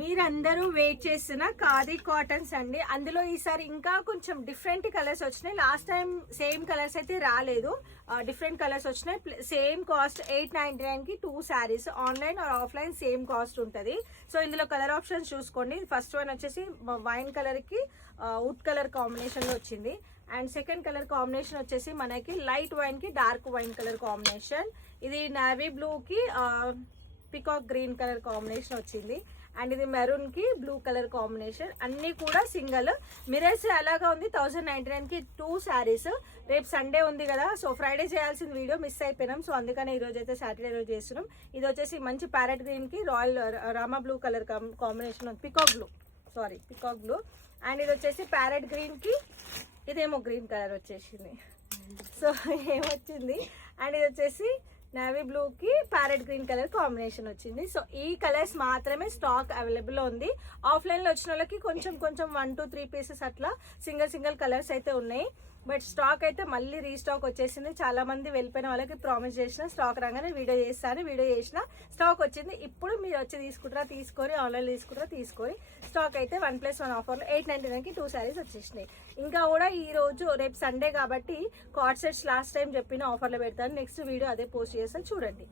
మీరందరూ వెయిట్ చేస్తున్న ఖాదీ కాటన్స్ అండి. అందులో ఈసారి ఇంకా కొంచెం డిఫరెంట్ కలర్స్ వచ్చినాయి. లాస్ట్ టైం సేమ్ కలర్స్ అయితే రాలేదు, డిఫరెంట్ కలర్స్ వచ్చినాయి. సేమ్ కాస్ట్ 899 కి 2 saris. Online or offline same cost ఉంటుంది. సో ఇందులో కలర్ ఆప్షన్స్ చూసుకోండి. ఫస్ట్ వన్ వచ్చేసి వైన్ కలర్ కి వుడ్ కలర్ కాంబినేషన్ లో వచ్చింది. అండ్ సెకండ్ కలర్ కాంబినేషన్ వచ్చేసి మనకి లైట్ వైన్ కి డార్క్ వైన్ కలర్ కాంబినేషన్. ఇది నావీ బ్లూ కి పికాక్ గ్రీన్ కలర్ కాంబినేషన్ వచ్చింది. అండ్ ఇది మెరూన్ కి బ్లూ కలర్ కాంబినేషన్. అన్ని కూడా సింగల్ మిరర్స్ అలాగా ఉంది. 1099 కి 2 శారీస్. రేపు సండే ఉంది కదా, సో ఫ్రైడే చేయాల్సిన వీడియో మిస్ అయిపోయినాం. సో అందుకని ఈ రోజు అయితే సాటర్డే రోజు చేస్తున్నాం. ఇది వచ్చేసి మంచి ప్యారెట్ గ్రీన్ కి royal Rama blue colour combination, peacock blue. And ఇది వచ్చేసి ప్యారెట్ గ్రీన్ కి ఇదేమో గ్రీన్ కలర్ వచ్చేసింది. సో ఏమొచ్చింది. అండ్ ఇది వచ్చేసి నేవీ బ్లూ కి ప్యారెట్ గ్రీన్ కలర్ కాంబినేషన్ వచ్చింది. సో ఈ కలర్స్ మాత్రమే స్టాక్ అవైలబుల్ ఉంది. ఆఫ్లైన్ లో వచ్చిన వాళ్ళకి కొంచెం 1 to 3 పీసెస్ అట్లా సింగిల్ కలర్స్ అయితే ఉన్నాయి. బట్ స్టాక్ అయితే మళ్ళీ రీస్టాక్ వచ్చేసింది. చాలా మంది వెళ్ళిపోయిన వాళ్ళకి ప్రామిస్ చేసిన స్టాక్ రాగానే వీడియో చేసిన స్టాక్ వచ్చింది. ఇప్పుడు మీరు వచ్చి తీసుకొని ఆన్లైన్ తీసుకొని స్టాక్ అయితే 1+1 ఆఫర్లో 899 కి 2 శారీస్ వచ్చేసినాయి. ఇంకా కూడా ఈ రోజు రేపు సండే కాబట్టి కార్డ్ సెట్స్ లాస్ట్ టైం చెప్పిన ఆఫర్లో పెడతాను. నెక్స్ట్ వీడియో అదే పోస్ట్ చేస్తాను, చూడండి.